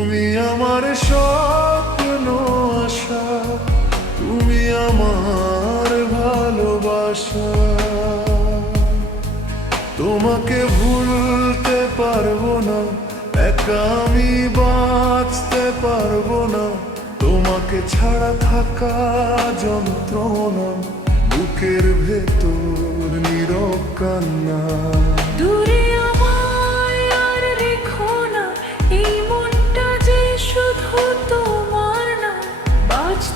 তুমি আমার স্বপ্ন, আশা। তুমি আমার ভালোবাসা। তোমাকে ভুলতে পারব না, একা আমি বাঁচতে পারব না। তোমাকে ছাড়া থাকা যন্ত্রণা, বুকের ভেতর নীরব কান্না।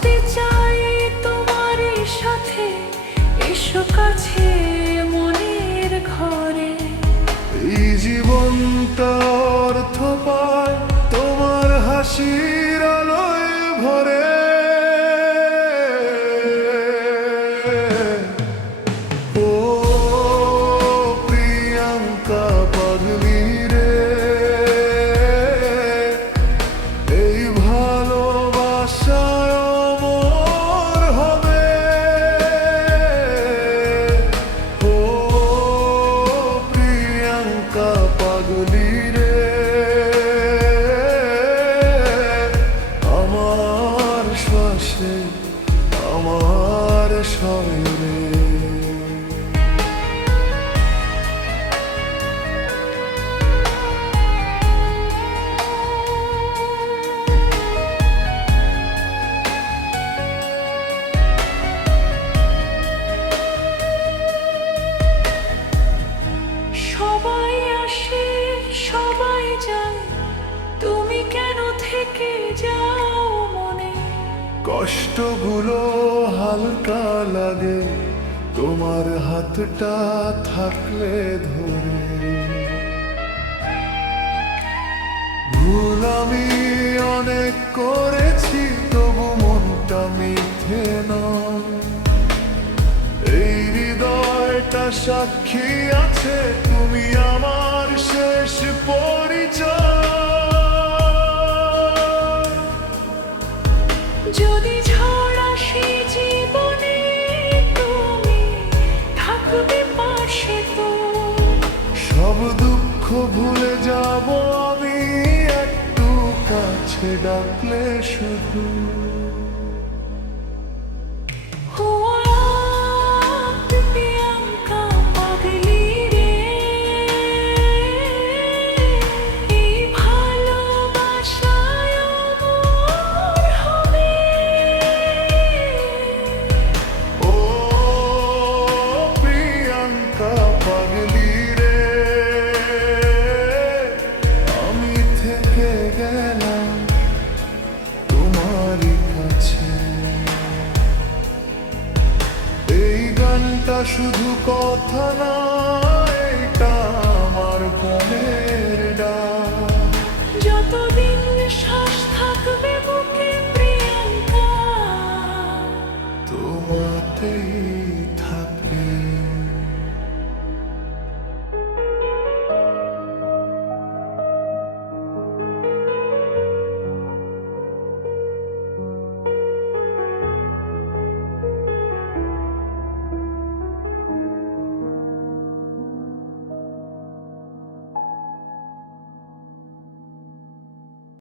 বাঁচতে চাই তোমার সাথে। এসো কাছে মনের ঘরে। এই জীবনটা অর্থ পায় তোমার হাসির কষ্টগুলো হালকা লাগে, তোমার হাতটা থাকলে ধরে। ভুল আমি অনেক করেছি, তবু মনটা নয়। এই হৃদয়টা সাক্ষী আছে, তুমি আমার শেষ পরিচয়। ডাকলে শুধু এটা শুধু কথা না এটা আমার মনের যতদিন শ্বাস থাকবে বুকে প্রিয়াঙ্কা। তোমাতেই